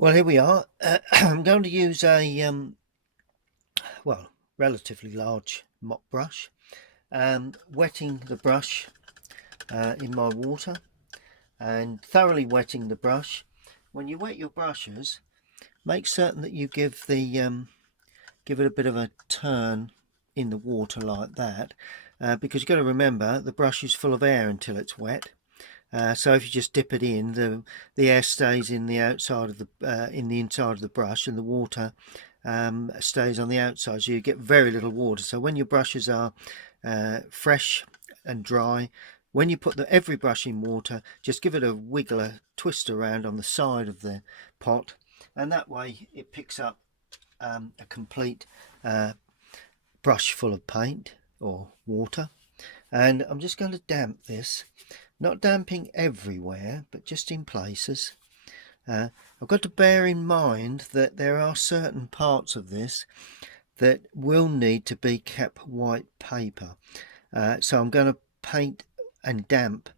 Well, here we are. I'm going to use a well, relatively large mop brush, wetting the brush in my water and thoroughly wetting the brush. When you wet your brushes, make certain that you give it a bit of a turn in the water like that, because you've got to remember the brush is full of air until it's wet. So if you just dip it in, the air stays in the outside of the in the inside of the brush, and the water stays on the outside. So you get very little water. So when your brushes are fresh and dry, when you put every brush in water, just give it a wiggle, a twist around on the side of the pot, and that way it picks up a complete brush full of paint or water. And I'm just going to damp this, not damping everywhere, but just in places. I've got to bear in mind that there are certain parts of this that will need to be kept white paper. So I'm going to paint and damp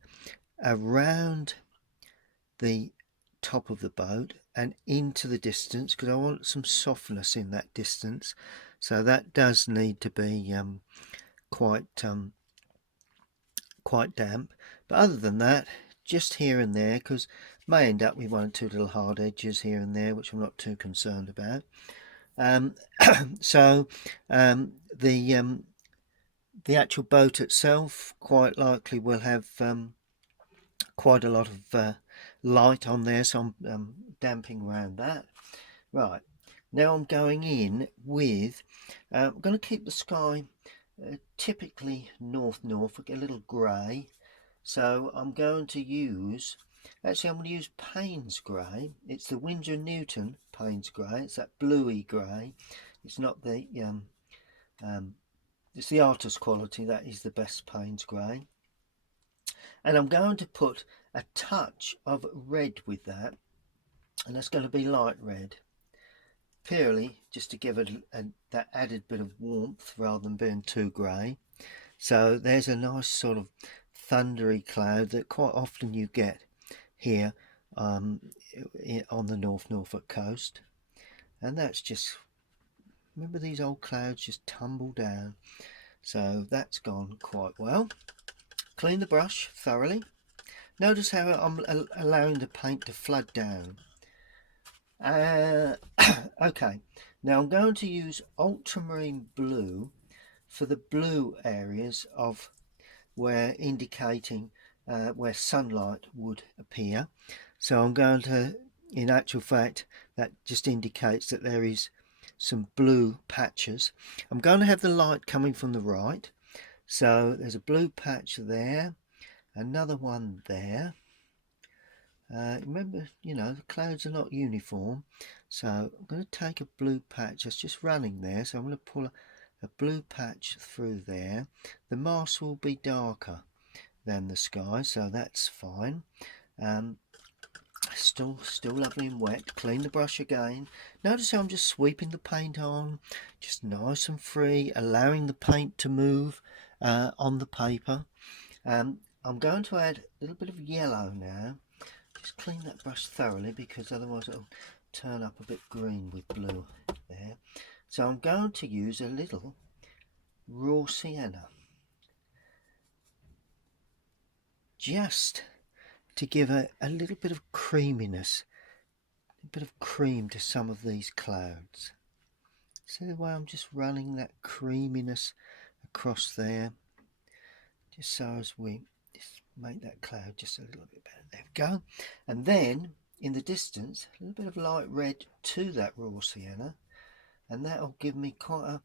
around the top of the boat and into the distance, because I want some softness in that distance. So that does need to be quite damp. But other than that, just here and there, because may end up with one or two little hard edges here and there, which I'm not too concerned about. So the actual boat itself quite likely will have quite a lot of light on there, so I'm damping around that. Right, now I'm going in with, I'm going to keep the sky typically North Norfolk, a little grey. So I'm going to use, actually I'm going to use Payne's grey. It's the Winsor Newton Payne's grey. It's that bluey grey. It's not the it's the artist quality that is the best Payne's grey. And I'm going to put a touch of red with that, and that's going to be light red, purely just to give it that added bit of warmth rather than being too grey. So there's a nice sort of thundery cloud that quite often you get here on the North Norfolk coast. And that's just, remember these old clouds just tumble down. So that's gone quite well. Clean the brush thoroughly. Notice how I'm allowing the paint to flood down. Okay, now I'm going to use ultramarine blue for the blue areas of where indicating where sunlight would appear. So I'm going to, in actual fact, that just indicates that there is some blue patches. I'm going to have the light coming from the right. So there's a blue patch there, another one there. Remember, the clouds are not uniform. So I'm going to take a blue patch that's just running there. So I'm going to pull a blue patch through there. The mast will be darker than the sky, so that's fine. Still lovely and wet. Clean the brush again. Notice how I'm just sweeping the paint on, just nice and free, allowing the paint to move on the paper. I'm going to add a little bit of yellow now. Just clean that brush thoroughly, because otherwise it'll turn up a bit green with blue there. So I'm going to use a little raw sienna, just to give a little bit of creaminess, a bit of cream to some of these clouds. See the way I'm just running that creaminess across there, just so as we just make that cloud just a little bit better. There we go. And then in the distance, a little bit of light red to that raw sienna, and that'll give me quite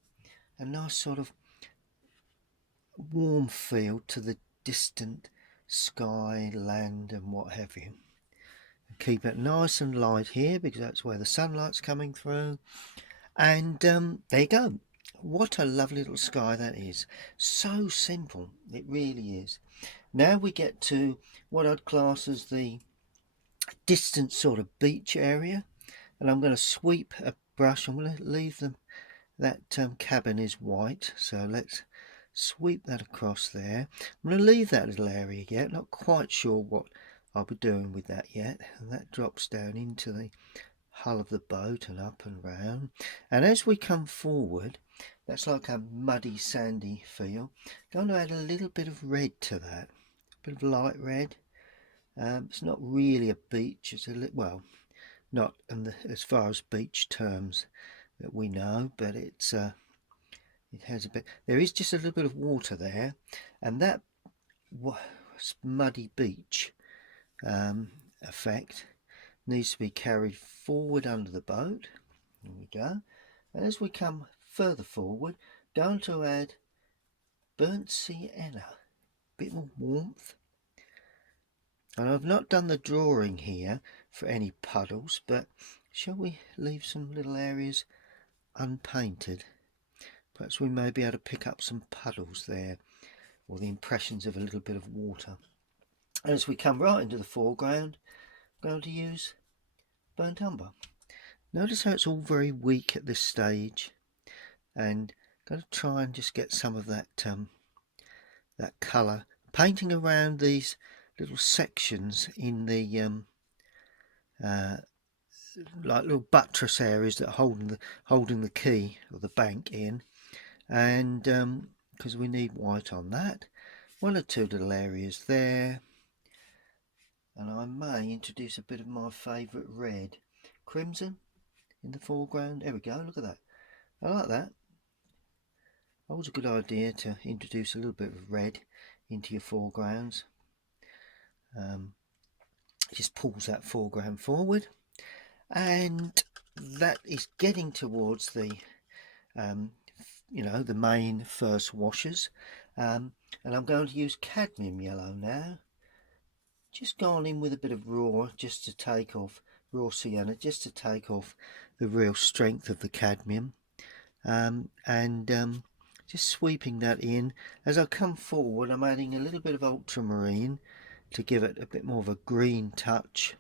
a nice sort of warm feel to the distant sky, land and what have you. Keep it nice and light here, because that's where the sunlight's coming through. And there you go. What a lovely little sky that is. So simple, it really is. Now we get to what I'd class as the distant sort of beach area, and I'm going to sweep a brush. I'm going to leave that cabin is white, so let's sweep that across there. I'm going to leave that little area yet, not quite sure what I'll be doing with that yet, and that drops down into the hull of the boat and up and round. And as we come forward, that's like a muddy, sandy feel. Going to add a little bit of red to that, a bit of light red. It's not really a beach. It's a well, not as far as beach terms that we know, but it's it has a bit. There is just a little bit of water there, and that muddy beach effect needs to be carried forward under the boat. There we go. And as we come further forward, going to add burnt sienna, a bit more warmth. And I've not done the drawing here for any puddles, but shall we leave some little areas unpainted? Perhaps we may be able to pick up some puddles there, or the impressions of a little bit of water. And as we come right into the foreground, I'm going to use burnt umber. Notice how it's all very weak at this stage, and I'm going to try and just get some of that that colour, painting around these little sections in the like little buttress areas that are holding the quay or the bank in, and because we need white on that. One or two little areas there, and I may introduce a bit of my favourite red, crimson in the foreground. There we go, look at that. I like that. Always a good idea to introduce a little bit of red into your foregrounds. It just pulls that foreground forward, and that is getting towards the you know, the main first washes, and I'm going to use cadmium yellow now. Just gone in with a bit of raw, just to take off raw sienna, just to take off the real strength of the cadmium, and just sweeping that in. As I come forward, I'm adding a little bit of ultramarine to give it a bit more of a green touch,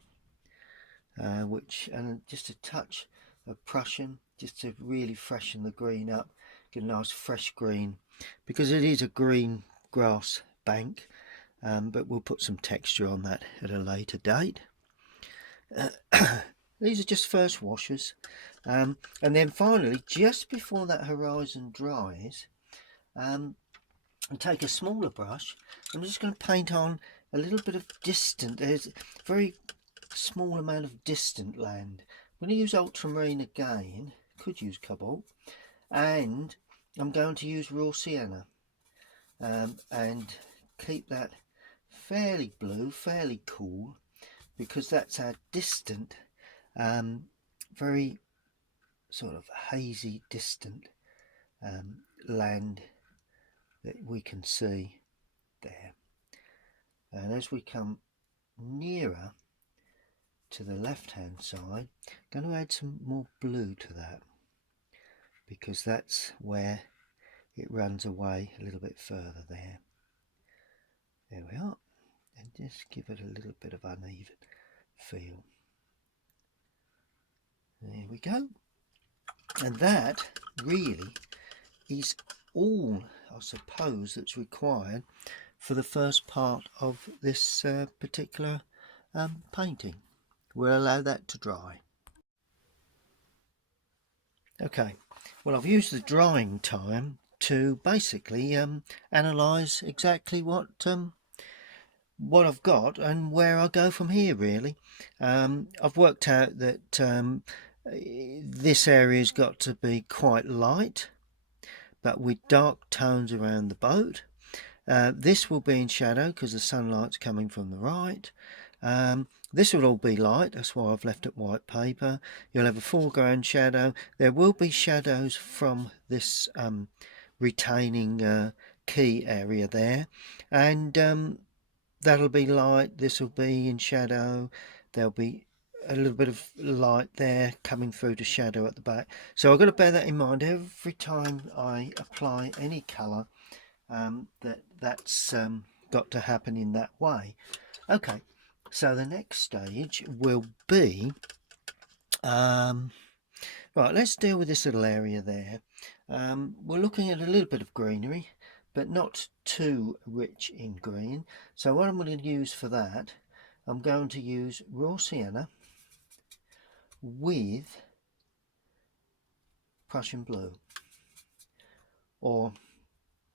and just a touch of Prussian, just to really freshen the green up, get a nice fresh green, because it is a green grass bank, but we'll put some texture on that at a later date. These are just first washes, and then finally, just before that horizon dries, and take a smaller brush, I'm just going to paint on a little bit of distant. There's a very small amount of distant land. I'm going to use ultramarine again, could use cobalt, and I'm going to use raw sienna, and keep that fairly blue, fairly cool, because that's our distant, very sort of hazy distant land that we can see there. And as we come nearer to the left hand side, I'm going to add some more blue to that, because that's where it runs away a little bit further there. There we are, and just give it a little bit of uneven feel. There we go. And that really is all, I suppose, that's required for the first part of this particular painting. We'll allow that to dry. Okay, well, I've used the drying time to basically analyse exactly what I've got and where I go from here, really. I've worked out that this area's got to be quite light, but with dark tones around the boat. This will be in shadow because the sunlight's coming from the right. This will all be light, that's why I've left it white paper. You'll have a foreground shadow. There will be shadows from this retaining key area there, and that'll be light. This will be in shadow. There'll be a little bit of light there coming through to shadow at the back. So I've got to bear that in mind every time I apply any colour, that's got to happen in that way. Okay, so the next stage will be, right, let's deal with this little area there. We're looking at a little bit of greenery, but not too rich in green. So what I'm going to use for that, I'm going to use raw sienna, with Prussian blue or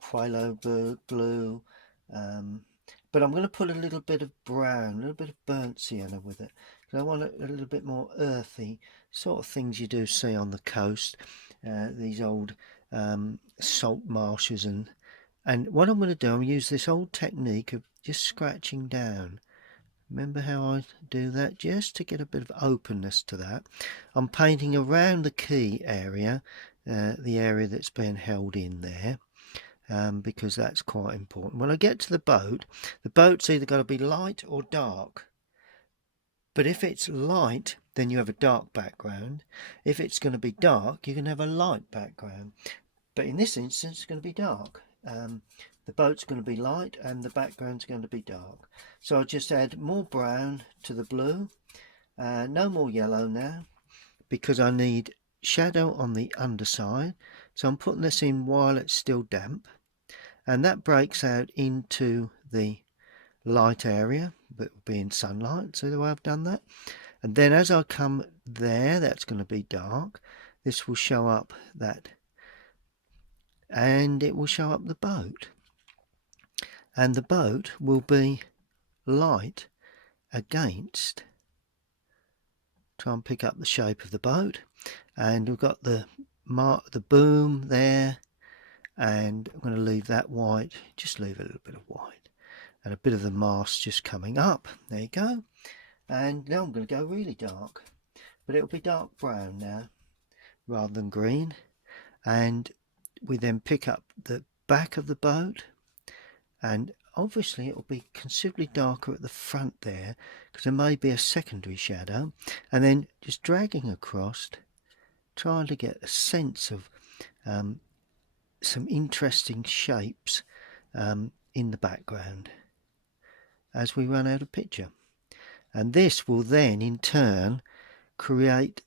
phthalo blue, but I'm going to put a little bit of brown, a little bit of burnt sienna with it, because I want a little bit more earthy sort of things you do see on the coast, these old salt marshes. And what I'm going to do, I'm going to use this old technique of just scratching down. Remember how I do that? Just to get a bit of openness to that. I'm painting around the key area, the area that's been held in there. Because that's quite important. When I get to the boat's either got to be light or dark. But if it's light, then you have a dark background. If it's going to be dark, you can have a light background. But in this instance, it's going to be dark. The boat's going to be light and the background's going to be dark. So I'll just add more brown to the blue. No more yellow now, because I need shadow on the underside. So I'm putting this in while it's still damp. And that breaks out into the light area that will be in sunlight. See the way I've done that? And then as I come there, that's going to be dark. This will show up that, and it will show up the boat. And the boat will be light against. Try and pick up the shape of the boat. And we've got the boom there. And I'm going to leave that white, just leave a little bit of white, and a bit of the mast just coming up. There you go. And now I'm going to go really dark, but it'll be dark brown now rather than green. And we then pick up the back of the boat, and obviously it will be considerably darker at the front there, because there may be a secondary shadow. And then just dragging across, trying to get a sense of some interesting shapes in the background as we run out of picture. And this will then in turn create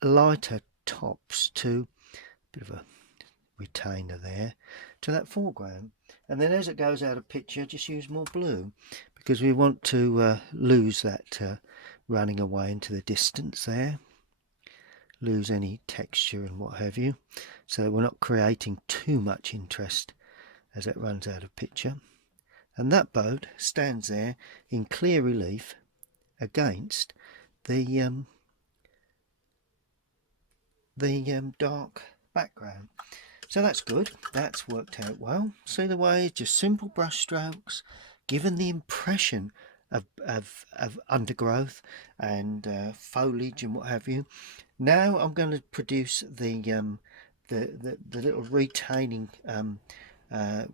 lighter tops to a bit of a retainer there to that foreground. And then as it goes out of picture, just use more blue, because we want to lose that running away into the distance there, lose any texture and what have you, so we're not creating too much interest as it runs out of picture. And that boat stands there in clear relief against the dark background. So that's good. That's worked out well. See the way, just simple brush strokes, given the impression of undergrowth and foliage and what have you. Now I'm going to produce the little retaining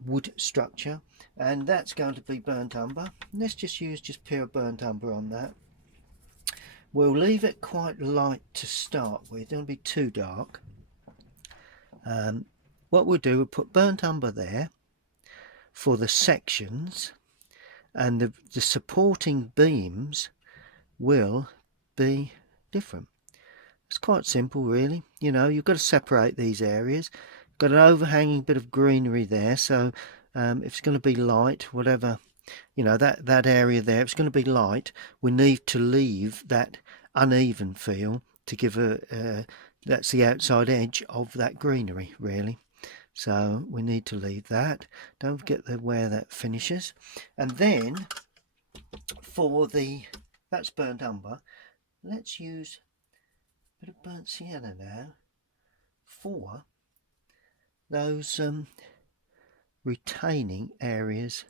wood structure, and that's going to be burnt umber. Let's just use pure burnt umber on that. We'll leave it quite light to start with, don't be too dark. What we'll do, we'll put burnt umber there for the sections, and the supporting beams will be different. It's quite simple really. You know, you've got to separate these areas. Got an overhanging bit of greenery there, so if it's going to be light, whatever, you know, that area there, if it's going to be light, we need to leave that uneven feel to give that's the outside edge of that greenery really. So we need to leave that. Don't forget where that finishes. And then for that's burnt umber, let's use a bit of burnt sienna now for those retaining areas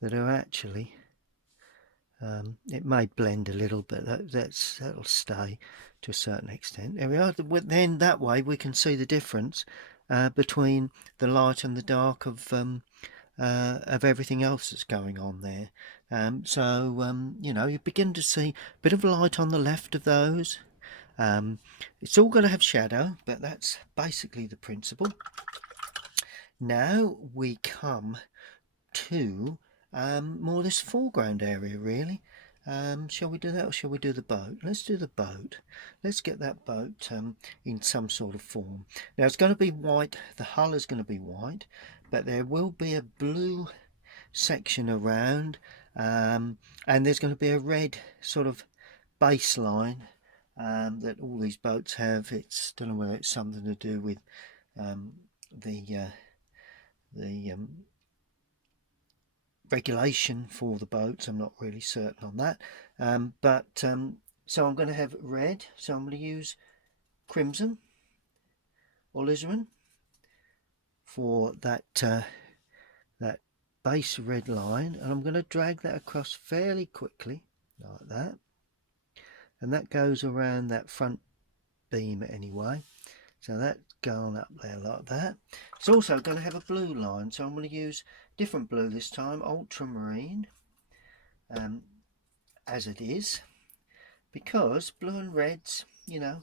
that are actually, it may blend a little, but that'll stay to a certain extent. There we are. Then that way we can see the difference between the light and the dark of everything else that's going on there. You know, you begin to see a bit of light on the left of those. It's all going to have shadow, but that's basically the principle. Now we come to more this foreground area really. Shall we do that, or shall we do the boat? Let's do the boat. Let's get that boat in some sort of form. Now it's going to be white, the hull is going to be white, but there will be a blue section around, and there's going to be a red sort of baseline that all these boats have. It's, don't know whether it's something to do with the regulation for the boats. I'm not really certain on that, so I'm going to have red, so I'm going to use crimson or alizarin for that that base red line, and I'm going to drag that across fairly quickly like that, and that goes around that front beam anyway, so that's going up there like that. It's also going to have a blue line, so I'm going to use different blue this time, ultramarine, as it is, because blue and reds, you know,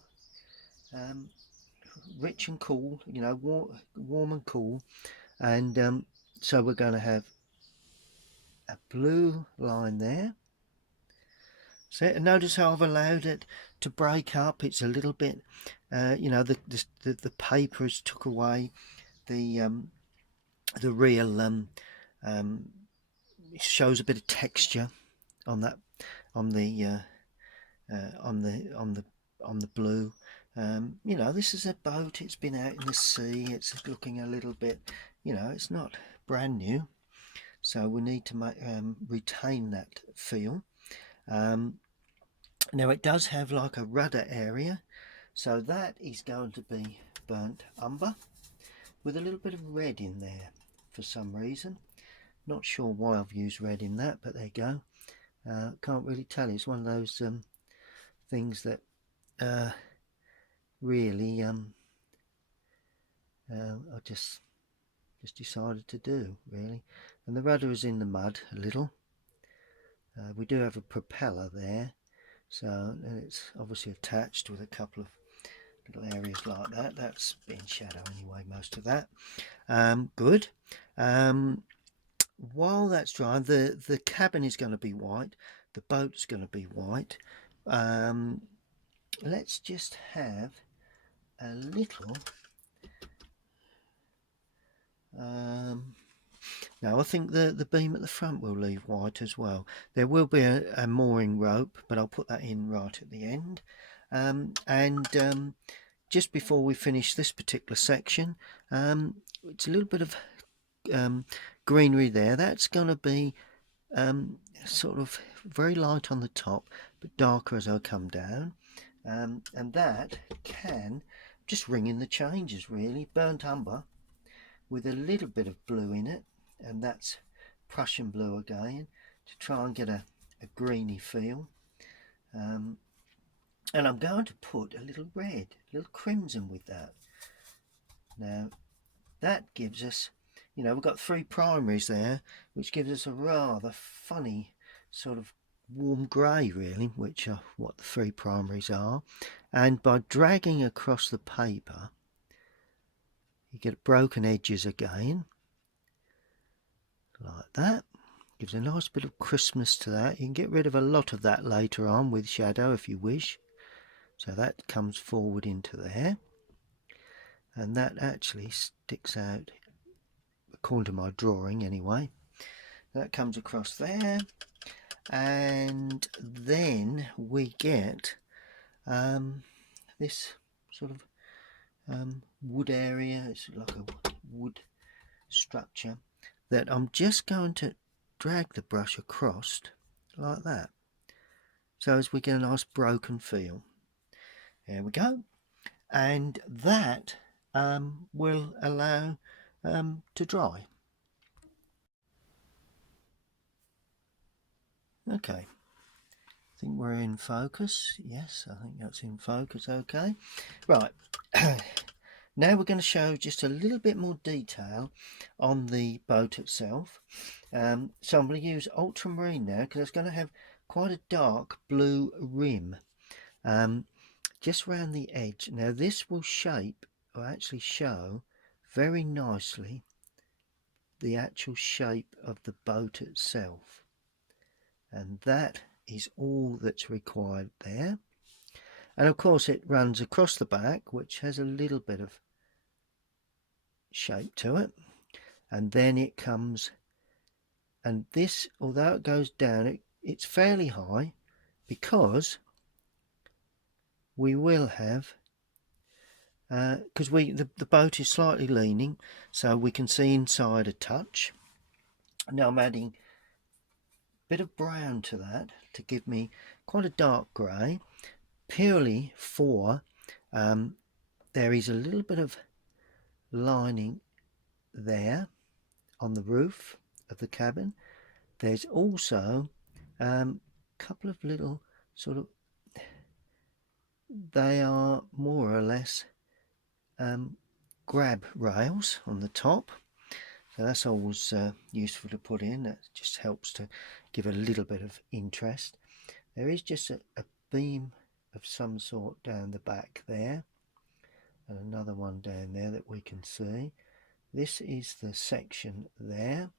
rich and cool, you know, warm and cool, and so we're going to have a blue line there. So notice how I've allowed it to break up. It's a little bit, you know, the paper has took away the real, it shows a bit of texture on that, on the blue. You know, this is a boat, it's been out in the sea, it's looking a little bit, you know, it's not brand new, so we need to retain that feel. Now it does have like a rudder area, so that is going to be burnt umber with a little bit of red in there for some reason. Not sure why I've used red in that, but there you go. Can't really tell. It's one of those things that really I just decided to do, really. And the rudder is in the mud a little. We do have a propeller there, so it's obviously attached with a couple of little areas like that. That's in shadow anyway, most of that. Good. While that's drying, the cabin is going to be white, the boat's going to be white. Let's just have a little now I think the beam at the front will leave white as well. There will be a mooring rope, but I'll put that in right at the end. Just before we finish this particular section, it's a little bit of greenery there. That's going to be sort of very light on the top, but darker as I come down. And that can just ring in the changes, really. Burnt umber with a little bit of blue in it, and that's Prussian blue again, to try and get a greeny feel. And I'm going to put a little red, a little crimson with that. Now that gives us, you know, we've got 3 primaries there, which gives us a rather funny sort of warm grey, really, which are what the 3 primaries are. And by dragging across the paper, you get broken edges again, like that. Gives a nice bit of crispness to that. You can get rid of a lot of that later on with shadow if you wish. So that comes forward into there, and that actually sticks out according to my drawing anyway. That comes across there, and then we get this sort of wood area. It's like a wood structure that I'm just going to drag the brush across like that, so as we get a nice broken feel. There we go, and that will allow to dry. Okay, I think we're in focus. Yes, I think that's in focus. Okay, right. Now we're going to show just a little bit more detail on the boat itself. So I'm going to use ultramarine now, because it's going to have quite a dark blue rim just around the edge. Now this will shape, or actually show very nicely, the actual shape of the boat itself, and that is all that's required there. And of course it runs across the back, which has a little bit of shape to it, and then it comes, and this, although it goes down, it's fairly high, because we will have, because the boat is slightly leaning, so we can see inside a touch. Now I'm adding a bit of brown to that to give me quite a dark grey, purely for there is a little bit of lining there on the roof of the cabin. There's also a couple of little sort of, they are more or less grab rails on the top, so that's always useful to put in. That just helps to give a little bit of interest. There is just a beam of some sort down the back there, and another one down there that we can see. This is the section there.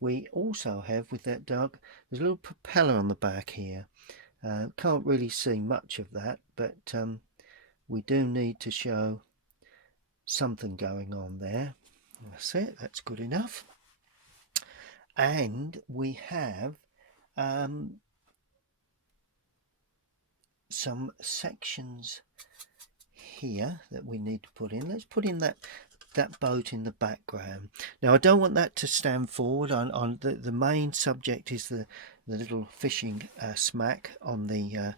We also have, with that dog, there's a little propeller on the back here. Can't really see much of that, but we do need to show something going on there. That's it, that's good enough. And we have some sections here that we need to put in. Let's put in that boat in the background. Now I don't want that to stand forward. On the main subject is the little fishing smack on the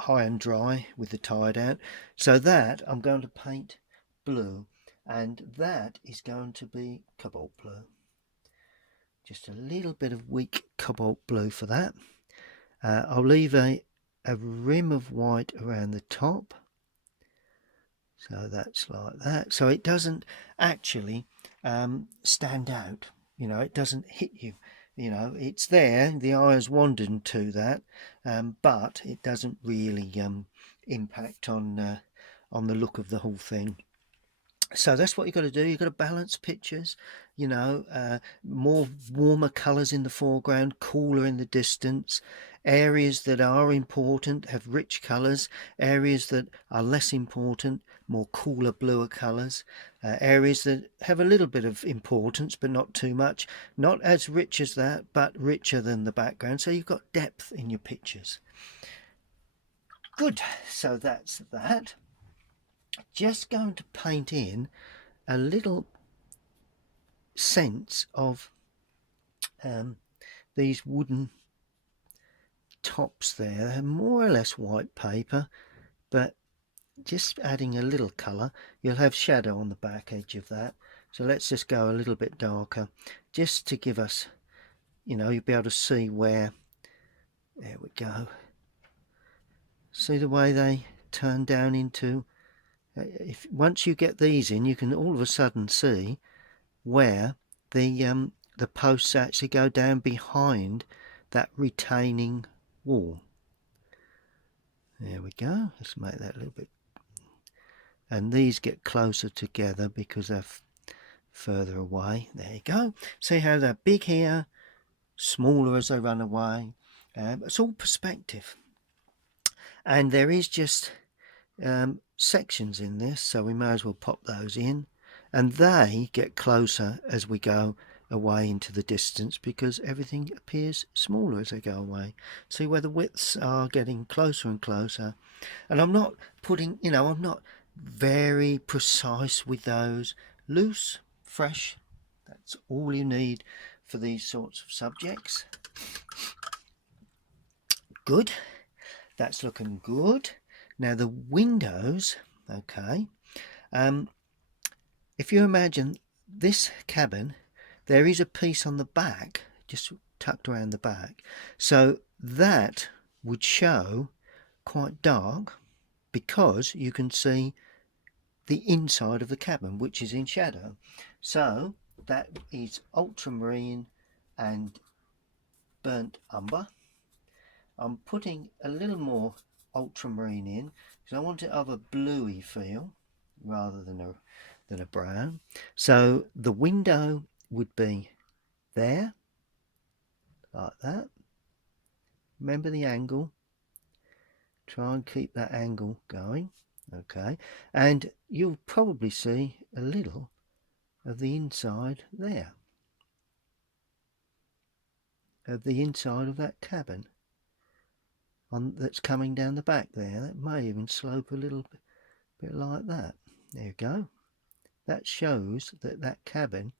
high and dry with the tide out. So that I'm going to paint blue, and that is going to be cobalt blue. Just a little bit of weak cobalt blue for that. I'll leave a rim of white around the top. So that's like that. So it doesn't actually stand out. You know, it doesn't hit you. You know, it's there. The eye has wandered to that, but it doesn't really impact on the look of the whole thing. So that's what you've got to do. You've got to balance pictures, you know, more warmer colours in the foreground, cooler in the distance. Areas that are important have rich colours. Areas that are less important, more cooler, bluer colours. Areas that have a little bit of importance, but not too much. Not as rich as that, but richer than the background. So you've got depth in your pictures. Good. So that's that. Just going to paint in a little sense of these wooden tops there. They're more or less white paper, but just adding a little colour. You'll have shadow on the back edge of that, so let's just go a little bit darker just to give us, you know, you'll be able to see where, there we go, see the way they turn down into, if once you get these in, you can all of a sudden see where the posts actually go down behind that retaining wall. There we go. Let's make that a little bit, and these get closer together because they're further away. There you go. See how they're big here, smaller as they run away. It's all perspective, and there is just sections in this, so we may as well pop those in, and they get closer as we go away into the distance because everything appears smaller as they go away. See where the widths are getting closer and closer, and I'm not putting, you know, I'm not very precise with those. Loose, fresh, that's all you need for these sorts of subjects. Good, that's looking good. Now the windows, okay, if you imagine this cabin, there is a piece on the back, just tucked around the back, so that would show quite dark because you can see the inside of the cabin, which is in shadow. So that is ultramarine and burnt umber. I'm putting a little more ultramarine in because I want it of a bluey feel rather than a brown. So the window would be there, like that. Remember the angle. Try and keep that angle going. Okay, and you'll probably see a little of the inside there, of the inside of that cabin. that's coming down the back there. That may even slope a little bit like that. There you go. That shows that that cabin,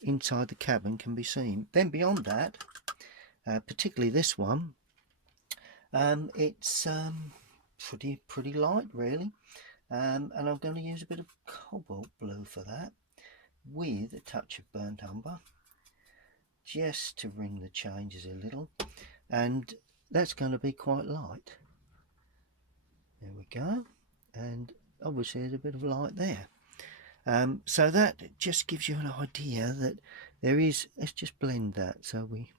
inside the cabin, can be seen. Then beyond that, particularly this one, it's pretty light really, and I'm going to use a bit of cobalt blue for that, with a touch of burnt umber, just to ring the changes a little, and that's going to be quite light. There we go, and obviously there's a bit of light there. So that just gives you an idea that there is, let's just blend that so we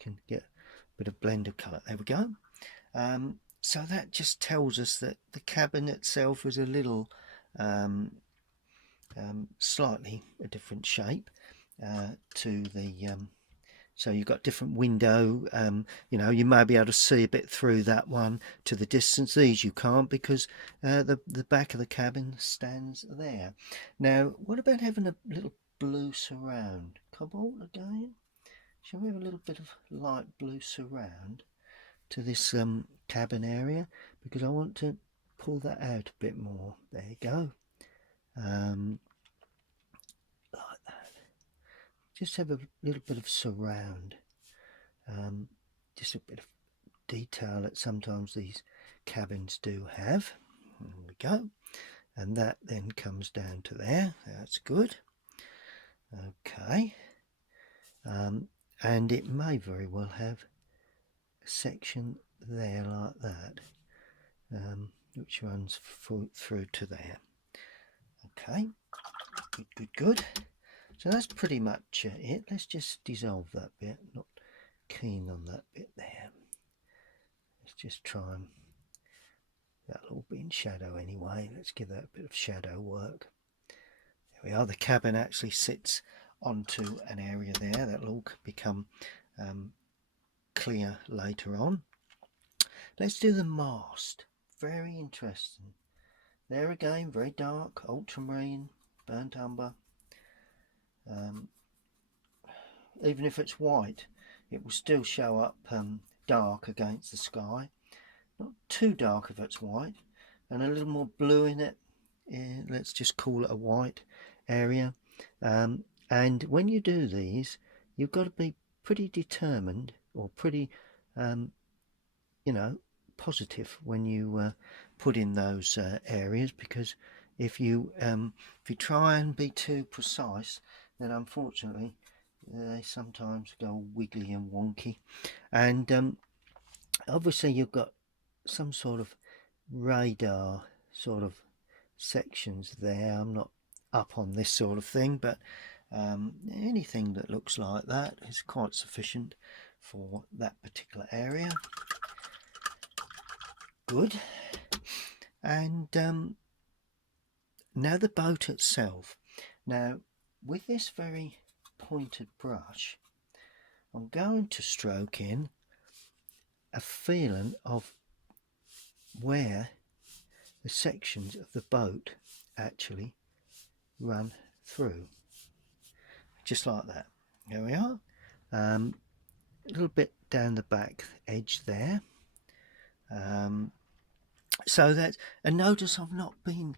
can get a bit of blend of colour. There we go. So that just tells us that the cabin itself is a little slightly a different shape to the so you've got different window, you know, you may be able to see a bit through that one to the distance. These you can't, because the back of the cabin stands there. Now, what about having a little blue surround? Cobalt again? Shall we have a little bit of light blue surround to this cabin area? Because I want to pull that out a bit more. There you go. Like that. Just have a little bit of surround, just a bit of detail that sometimes these cabins do have. There we go, and that then comes down to there. That's good. Okay, and it may very well have a section there like that, which runs through to there. Okay, good. So that's pretty much it. Let's just dissolve that bit. Not keen on that bit there. Let's just try and, that'll all be in shadow anyway. Let's give that a bit of shadow work. There we are. The cabin actually sits onto an area there. That'll all become clear later on. Let's do the mast. Very interesting. There again, very dark, ultramarine, burnt umber. Even if it's white, it will still show up dark against the sky. Not too dark if it's white, and a little more blue in it. Let's just call it a white area. And when you do these, you've got to be pretty determined, or pretty, you know, positive when you put in those areas, because if you try and be too precise, then unfortunately they sometimes go wiggly and wonky. And obviously you've got some sort of radar sort of sections there. I'm not up on this sort of thing, but anything that looks like that is quite sufficient for that particular area. Good. And now the boat itself. Now, with this very pointed brush, I'm going to stroke in a feeling of where the sections of the boat actually run through, just like that. There we are. A little bit down the back edge there. So that's, and notice I've not been,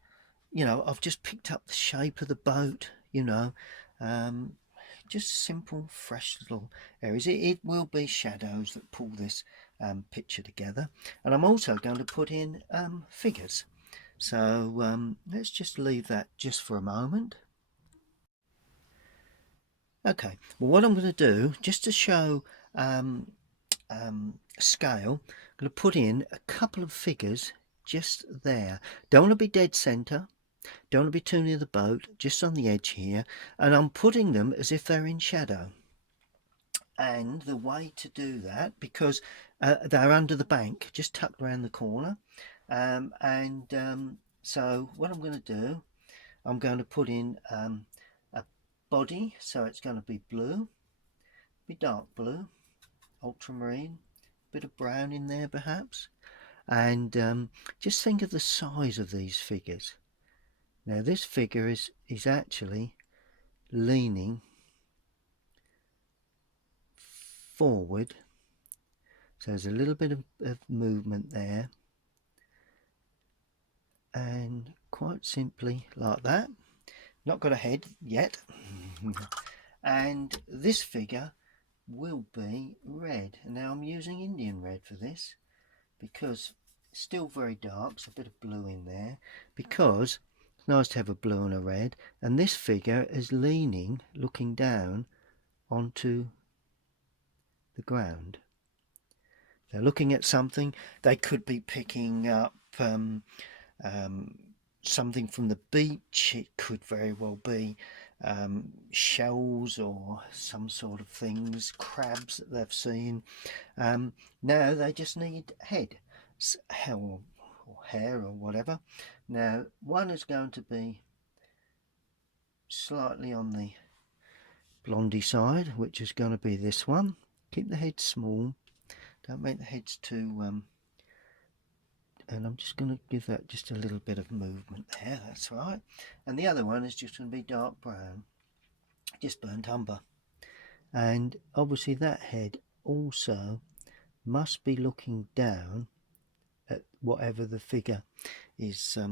you know, I've just picked up the shape of the boat, you know, just simple, fresh little areas. It will be shadows that pull this picture together. And I'm also going to put in figures. So let's just leave that just for a moment. Okay, well, what I'm going to do, just to show scale, I'm going to put in a couple of figures just there. Don't want to be dead center, don't want to be too near the boat, just on the edge here, and I'm putting them as if they're in shadow. And the way to do that, because they're under the bank, just tucked around the corner, so what I'm going to do, I'm going to put in a body, so it's going to be blue, be dark blue, ultramarine, bit of brown in there perhaps, and just think of the size of these figures. Now this figure is actually leaning forward, So there's a little bit of movement there, and quite simply like that. Not got a head yet. And this figure will be red. Now I'm using Indian red for this because it's still very dark, so a bit of blue in there, because it's nice to have a blue and a red, and this figure is leaning, looking down onto the ground. They're looking at something. They could be picking up something from the beach. It could very well be shells or some sort of things, crabs that they've seen. Now they just need head or hair or whatever. Now one is going to be slightly on the blondie side, which is going to be this one. Keep the head small, don't make the heads too and I'm just going to give that just a little bit of movement there, that's right. And the other one is just going to be dark brown, just burnt umber. And obviously that head also must be looking down at whatever the figure is. It's a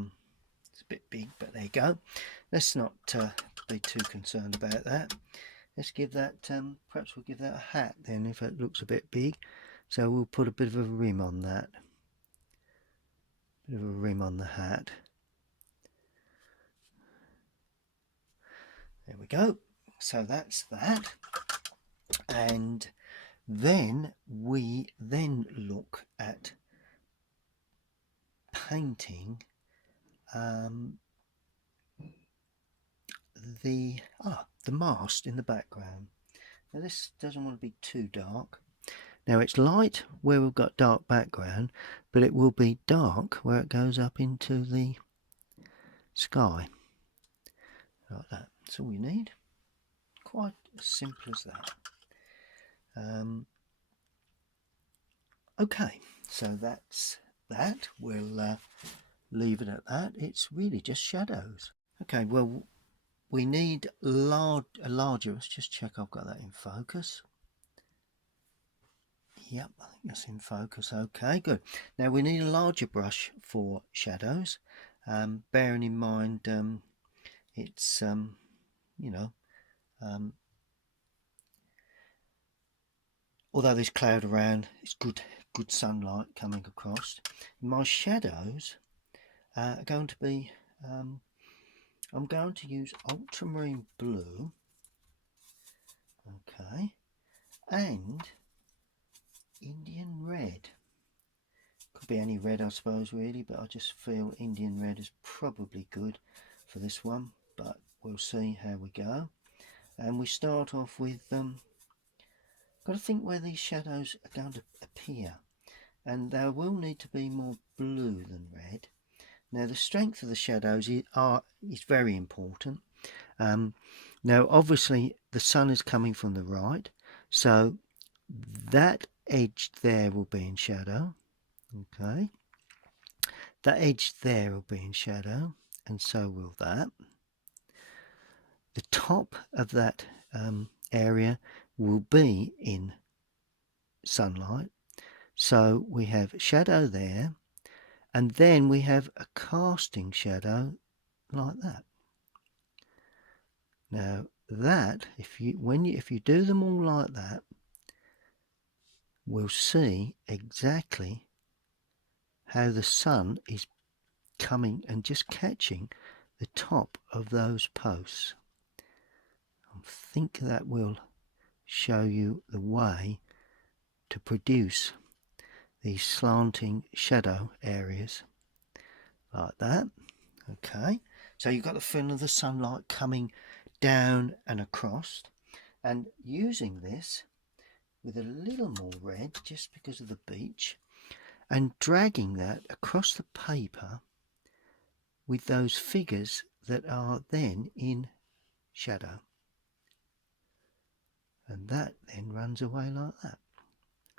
bit big, but there you go. Let's not be too concerned about that. Let's give that, perhaps we'll give that a hat then if it looks a bit big. So we'll put a bit of a rim on that. Bit of a rim on the hat. There we go. So that's that. And then we look at painting the mast in the background. Now this doesn't want to be too dark. Now it's light where we've got dark background, but it will be dark where it goes up into the sky. Like that. That's all you need. Quite as simple as that. Okay, so that's that. We'll leave it at that. It's really just shadows. Okay, well, we need a larger. Let's just check I've got that in focus. Yep, I think that's in focus. Okay, good. Now we need a larger brush for shadows, bearing in mind it's you know, although there's cloud around, it's good sunlight coming across. My shadows are going to be I'm going to use ultramarine blue, okay, and Indian red. Could be any red, I suppose, really, but I just feel Indian red is probably good for this one, but we'll see how we go. And we start off with got to think where these shadows are going to appear, and there will need to be more blue than red. Now the strength of the shadows is very important. Now obviously the sun is coming from the right, so that edge there will be in shadow. Okay, that edge there will be in shadow, and so will that. The top of that area will be in sunlight, so we have shadow there, and then we have a casting shadow like that. Now that, if you do them all like that, we'll see exactly how the sun is coming and just catching the top of those posts. I think that will show you the way to produce these slanting shadow areas like that. Okay, so you've got the feeling of the sunlight coming down and across, and using this with a little more red just because of the beach, and dragging that across the paper with those figures that are then in shadow, and that then runs away like that.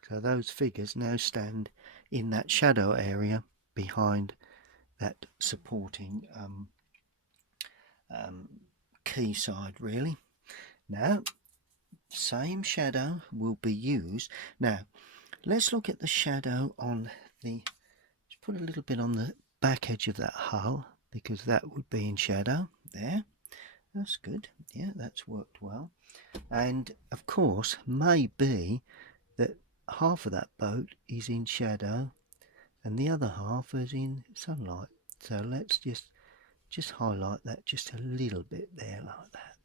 So those figures now stand in that shadow area behind that supporting key side, really. Now same shadow will be used. Now let's look at the shadow on the, let's put a little bit on the back edge of that hull, because that would be in shadow there. That's good. Yeah, that's worked well. And of course, maybe that half of that boat is in shadow and the other half is in sunlight. So let's just highlight that just a little bit there, like that.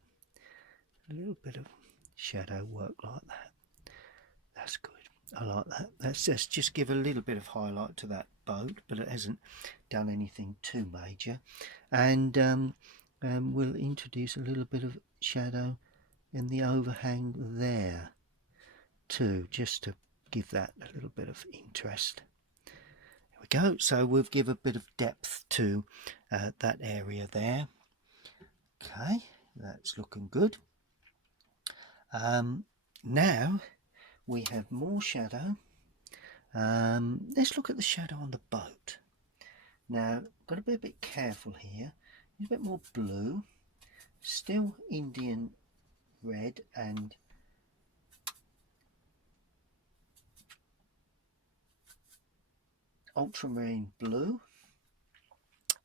A little bit of shadow work like that. That's good. I like that. Let's just give a little bit of highlight to that boat, but it hasn't done anything too major. And we'll introduce a little bit of shadow in the overhang there too, just to give that a little bit of interest. There we go. So we'll give a bit of depth to that area there. Okay, that's looking good. Now we have more shadow. Let's look at the shadow on the boat. Now, got to be a bit careful here. A bit more blue, still Indian red and ultramarine blue.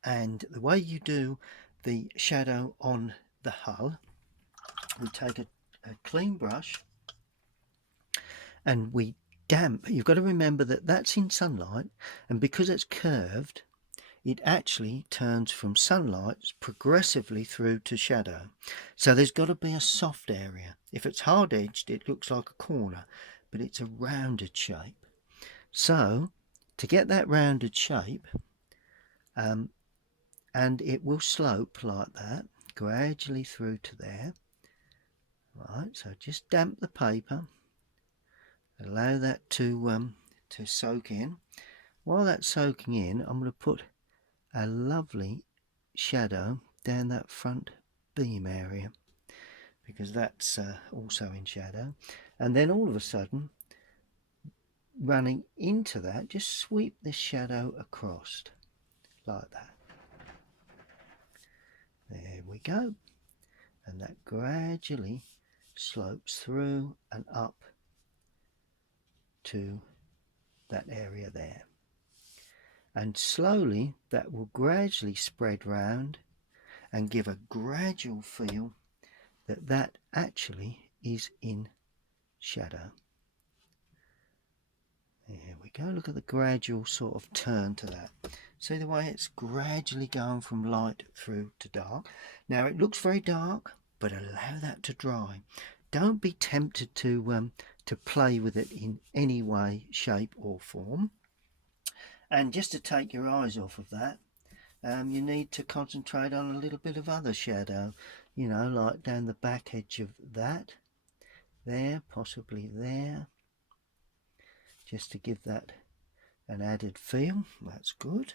And the way you do the shadow on the hull, we take a clean brush and we damp. You've got to remember that that's in sunlight, and because it's curved, it actually turns from sunlight progressively through to shadow. So there's got to be a soft area. If it's hard edged, it looks like a corner, but it's a rounded shape. So to get that rounded shape, and it will slope like that gradually through to there. Right, so just damp the paper, allow that to soak in. While that's soaking in, I'm going to put a lovely shadow down that front beam area, because that's also in shadow. And then all of a sudden, running into that, just sweep this shadow across like that. There we go. And that gradually slopes through and up to that area there. And slowly that will gradually spread round and give a gradual feel that that actually is in shadow. There we go. Look at the gradual sort of turn to that. See the way it's gradually going from light through to dark. Now it looks very dark, but allow that to dry. Don't be tempted to play with it in any way, shape or form. And just to take your eyes off of that, you need to concentrate on a little bit of other shadow, you know, like down the back edge of that, there, possibly there, just to give that an added feel. That's good.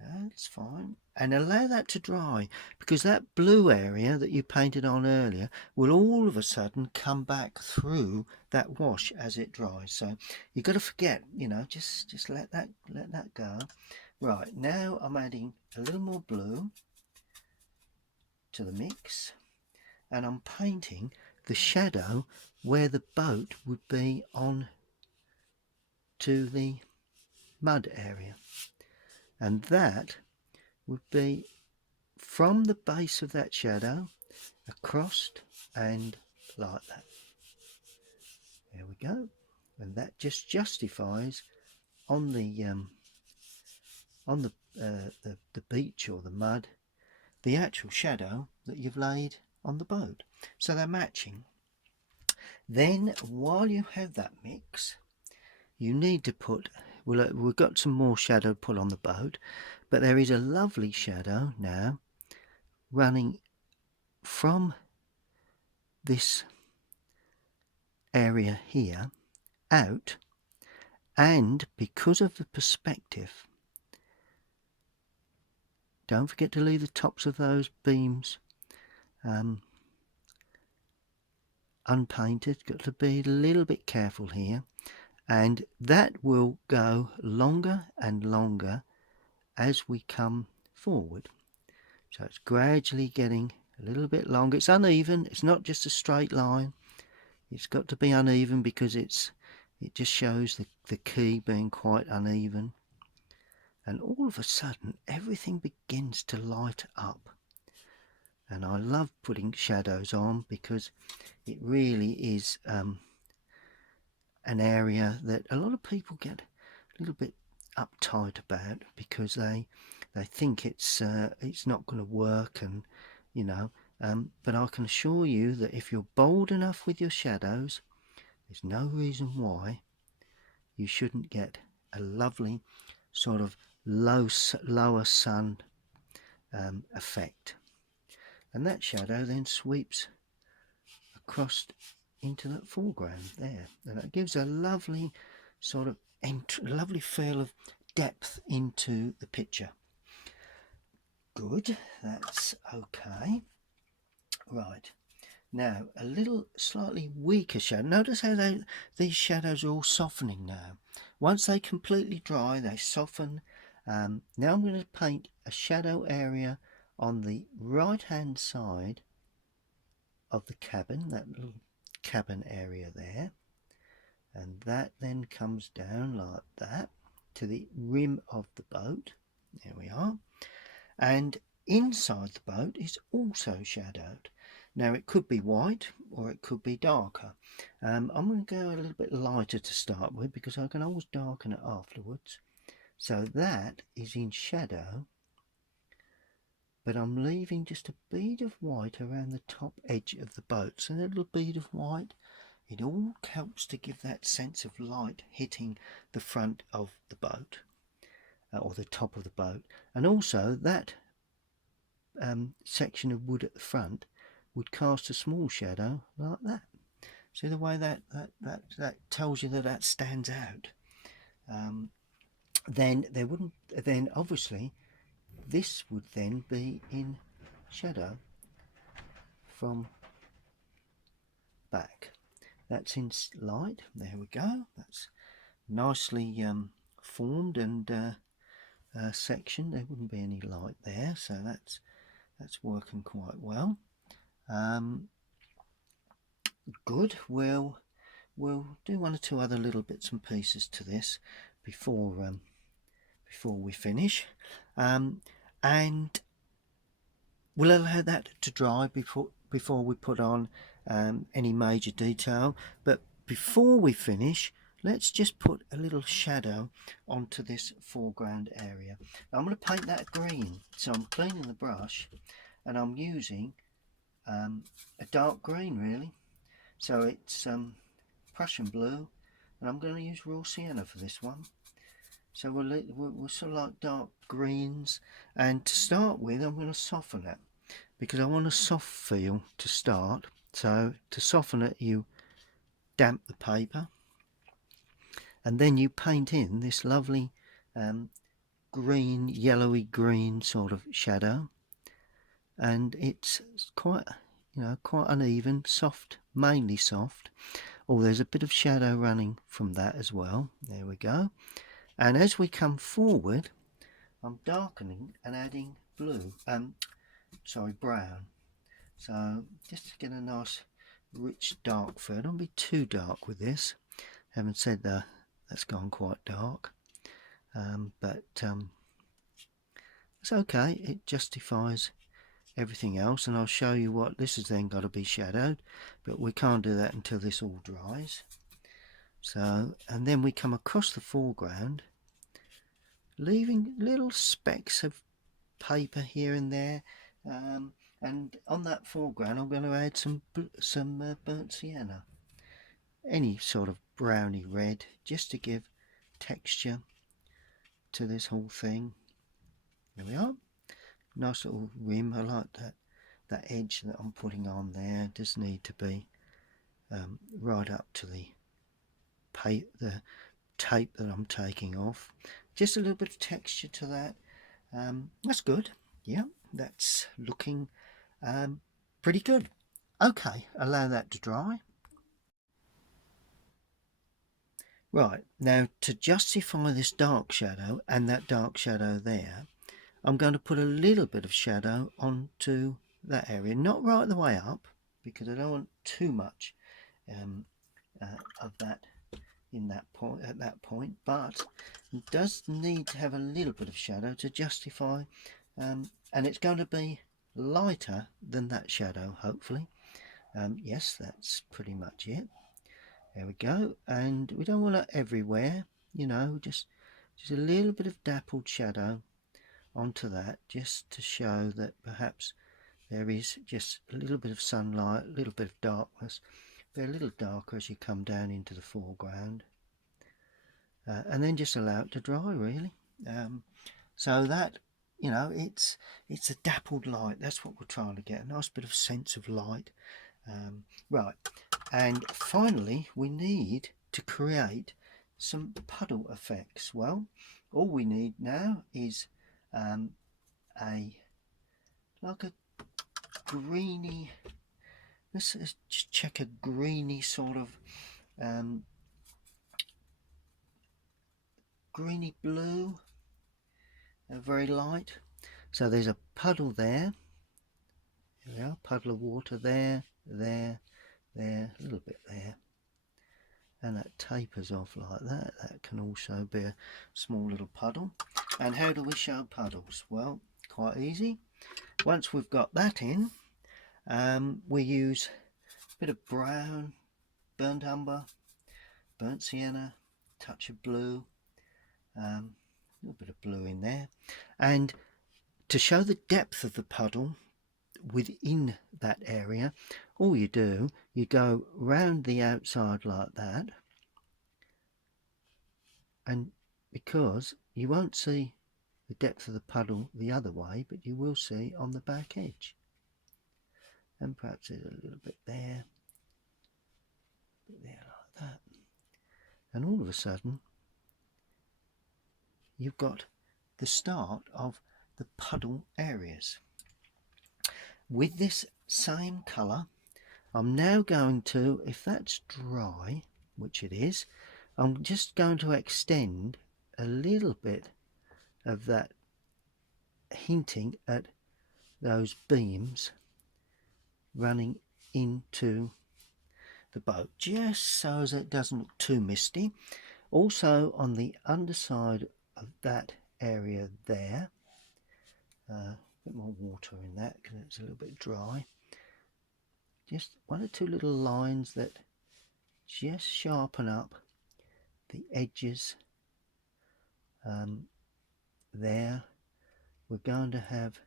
That's fine. And allow that to dry, because that blue area that you painted on earlier will all of a sudden come back through that wash as it dries. So you've got to forget, you know, just let that go. Right, now I'm adding a little more blue to the mix, and I'm painting the shadow where the boat would be on to the mud area, and that would be from the base of that shadow across and like that. There we go. And that just justifies on the beach or the mud the actual shadow that you've laid on the boat. So they're matching. Then while you have that mix, you need to put, we've got some more shadow put on the boat, but there is a lovely shadow now running from this area here out, and because of the perspective, don't forget to leave the tops of those beams unpainted. Got to be a little bit careful here, and that will go longer and longer as we come forward. So it's gradually getting a little bit longer. It's uneven. It's not just a straight line. It's got to be uneven because it's it just shows the key being quite uneven, and all of a sudden everything begins to light up. And I love putting shadows on because it really is an area that a lot of people get a little bit uptight about because they think it's not going to work, and you know, but I can assure you that if you're bold enough with your shadows, there's no reason why you shouldn't get a lovely sort of lower sun effect. And that shadow then sweeps across into that foreground there, and it gives a lovely sort of lovely feel of depth into the picture. Good, that's okay. Right, now a little slightly weaker shadow. Notice how these shadows are all softening now. Once they completely dry, they soften. Now I'm going to paint a shadow area on the right hand side of the cabin, that little cabin area there, and that then comes down like that to the rim of the boat. There we are. And inside the boat is also shadowed. Now it could be white or it could be darker. I'm going to go a little bit lighter to start with because I can always darken it afterwards. So that is in shadow, but I'm leaving just a bead of white around the top edge of the boat. So a little bead of white, it all helps to give that sense of light hitting the front of the boat, or the top of the boat. And also that section of wood at the front would cast a small shadow like that. See the way that tells you that stands out. Then there wouldn't. Then obviously this would then be in shadow from back. That's in light. There we go. That's nicely formed and sectioned. There wouldn't be any light there, so that's working quite well. Good. We'll do one or two other little bits and pieces to this before we finish, and we'll allow that to dry before we put on any major detail. But before we finish, let's just put a little shadow onto this foreground area. Now I'm going to paint that green, so I'm cleaning the brush and I'm using a dark green really. So it's Prussian blue, and I'm going to use raw sienna for this one. So we'll sort of like dark greens, and to start with I'm going to soften it because I want a soft feel to start. So to soften it, you damp the paper and then you paint in this lovely green, yellowy green sort of shadow, and it's quite quite uneven, soft, mainly soft. Oh, there's a bit of shadow running from that as well. There we go. And as we come forward, I'm darkening and adding blue, brown. So just to get a nice rich dark fur. Don't be too dark with this. Having said that, that's gone quite dark, but it's okay. It justifies everything else, and I'll show you what this has then got to be shadowed, but we can't do that until this all dries. So, and then we come across the foreground, leaving little specks of paper here and there, and on that foreground I'm going to add some burnt sienna, any sort of browny red, just to give texture to this whole thing. There we are. Nice little rim. I like that edge that I'm putting on there. It does need to be right up to the tape that I'm taking off. Just a little bit of texture to that. That's good. Yeah, that's looking pretty good. Okay, allow that to dry. Right, now to justify this dark shadow and that dark shadow there, I'm going to put a little bit of shadow onto that area, not right the way up because I don't want too much of that in that point, at that point, but it does need to have a little bit of shadow to justify, and it's going to be lighter than that shadow, hopefully. Yes, that's pretty much it. There we go. And we don't want it everywhere, you know, just a little bit of dappled shadow onto that, just to show that perhaps there is just a little bit of sunlight, a little bit of darkness. They're a little darker as you come down into the foreground, and then just allow it to dry, really. So that, you know, it's a dappled light. That's what we're trying to get, a nice bit of sense of light. Right, and finally we need to create some puddle effects. Well, all we need now is like a greeny, let's just check, a greeny sort of greeny blue, very light. So there's a puddle there. There we are, puddle of water there, there, a little bit there, and that tapers off like that. That can also be a small little puddle. And how do we show puddles? Well, quite easy. Once we've got that in, we use a bit of brown, burnt umber, burnt sienna, touch of blue, a little bit of blue in there, and to show the depth of the puddle within that area, all you do, you go round the outside like that, and because you won't see the depth of the puddle the other way, but you will see on the back edge, and perhaps there's a little bit there, like that, and all of a sudden you've got the start of the puddle areas. With this same colour, I'm now going to, if that's dry, which it is, I'm just going to extend a little bit of that, hinting at those beams running into the boat, just so as it doesn't look too misty. Also on the underside of that area there, a bit more water in that because it's a little bit dry, just one or two little lines that just sharpen up the edges. There we're going to have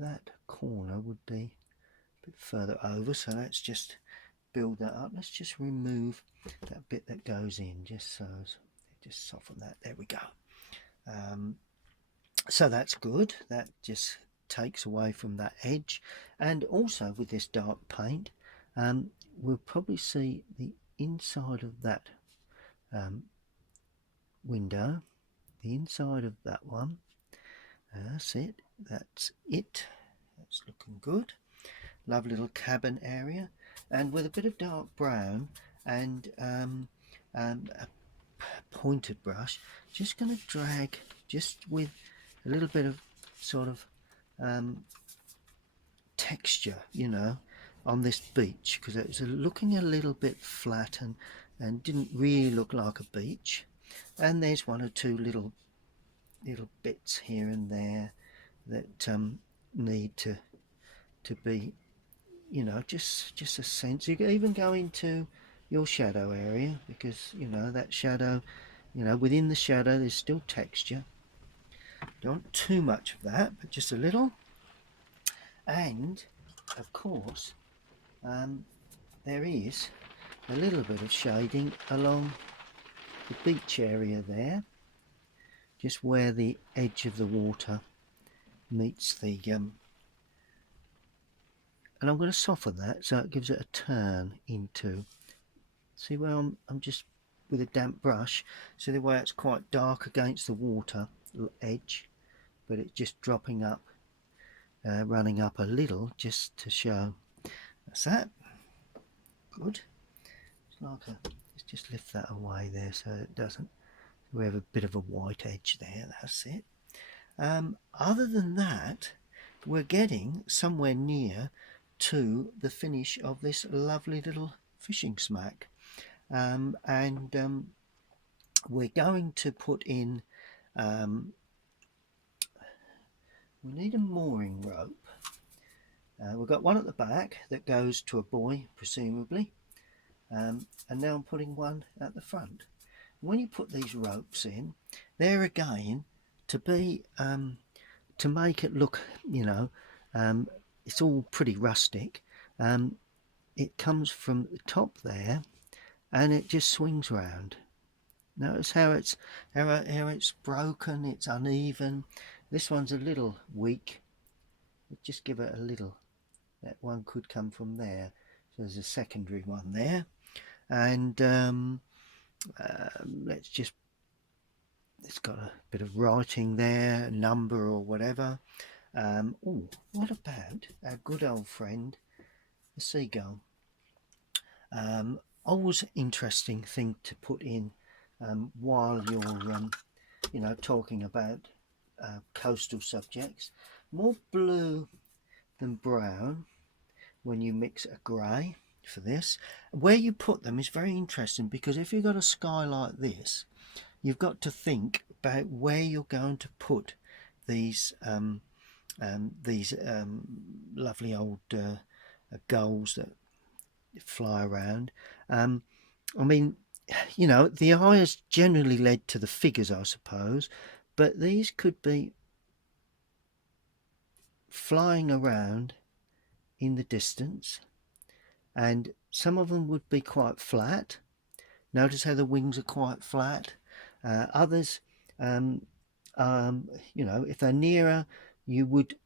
that corner would be a bit further over, so let's just build that up. Let's just remove that bit that goes in, just so, just soften that. There we go. So that's good. That just takes away from that edge. And also with this dark paint, we'll probably see the inside of that window, the inside of that one. That's it. That's looking good. Lovely little cabin area, and with a bit of dark brown and a pointed brush, just going to drag, just with a little bit of sort of texture, you know, on this beach, because it's looking a little bit flat and didn't really look like a beach. And there's one or two little bits here and there that need to be, you know, just a sense. You can even go into your shadow area, because, you know, that shadow, you know, within the shadow there's still texture. Don't want too much of that, but just a little. And of course there is a little bit of shading along the beach area there, just where the edge of the water meets the and I'm going to soften that so it gives it a turn into, see where I'm just with a damp brush, see the way it's quite dark against the water edge, but it's just dropping up, running up a little, just to show. That's that. Good. It's like let's just lift that away there so it doesn't, we have a bit of a white edge there. That's it. Other than that, we're getting somewhere near to the finish of this lovely little fishing smack. and we're going to put in, we need a mooring rope. We've got one at the back that goes to a buoy, presumably, and now I'm putting one at the front. When you put these ropes in, there again, to be to make it look, you know, it's all pretty rustic. It comes from the top there, and it just swings round. Notice how it's broken, it's uneven. This one's a little weak. Just give it a little. That one could come from there. So there's a secondary one there, and let's just. It's got a bit of writing there, a number or whatever. Oh, what about our good old friend, the seagull? Always interesting thing to put in while you're, you know, talking about coastal subjects. More blue than brown when you mix a grey for this. Where you put them is very interesting, because if you've got a sky like this, you've got to think about where you're going to put these lovely old gulls that fly around. I mean, you know, the eye has generally led to the figures, I suppose, but these could be flying around in the distance, and some of them would be quite flat. Notice how the wings are quite flat. Others, you know, if they're nearer, you would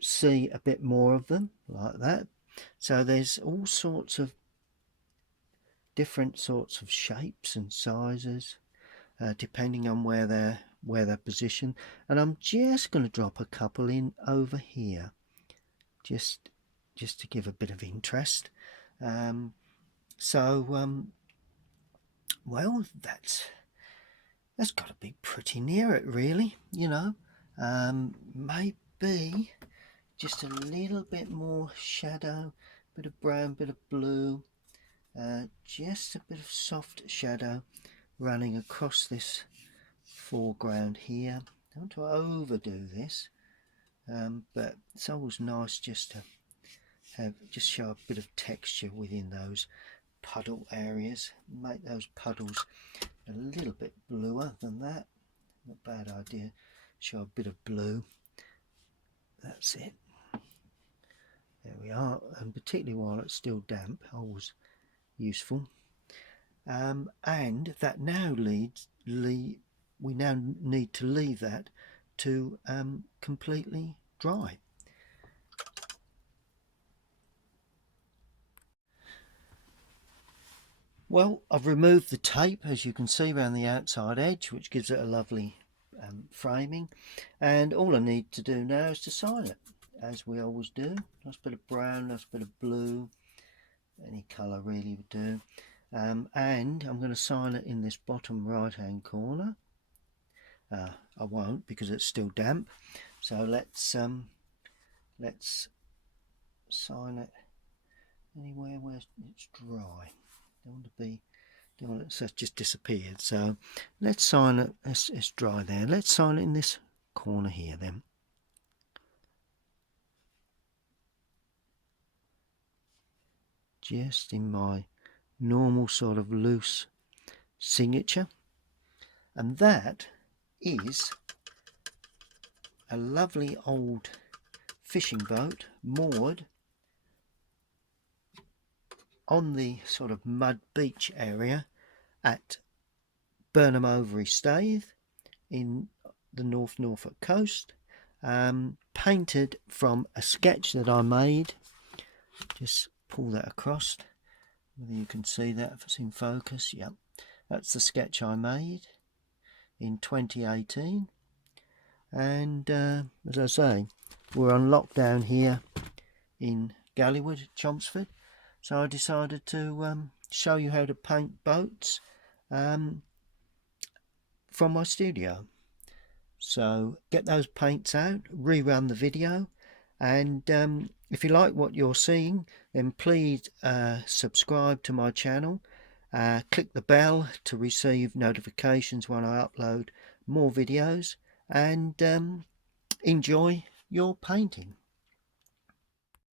see a bit more of them like that. So there's all sorts of different sorts of shapes and sizes, depending on where they're positioned. And I'm just going to drop a couple in over here, just to give a bit of interest. Well, that's got to be pretty near it, really, you know. Maybe just a little bit more shadow, bit of brown, bit of blue, just a bit of soft shadow running across this foreground here. I don't want to overdo this, but it's always nice just to show a bit of texture within those puddle areas. Make those puddles a little bit bluer than that. Not a bad idea. Show a bit of blue. That's it. There we are, and particularly while it's still damp, always useful. And that now we now need to leave that to completely dry. Well, I've removed the tape, as you can see, around the outside edge, which gives it a lovely framing, and all I need to do now is to sign it, as we always do. Nice bit of brown, nice bit of blue, any colour really would do. And I'm going to sign it in this bottom right hand corner. I won't, because it's still damp, so let's sign it anywhere where it's dry. Don't want it to just disappeared, so let's sign it. It's dry there. Let's sign it in this corner here then. Just in my normal sort of loose signature. And that is a lovely old fishing boat moored on the sort of mud beach area at Burnham Overy Staithe in the North Norfolk coast, painted from a sketch that I made. Just pull that across, whether you can see that, if it's in focus. Yep, that's the sketch I made in 2018. And as I say, we're on lockdown here in Gallywood, Chelmsford, so I decided to show you how to paint boats from my studio. So get those paints out, rerun the video, and if you like what you're seeing, then please subscribe to my channel Click the bell to receive notifications when I upload more videos, and enjoy your painting.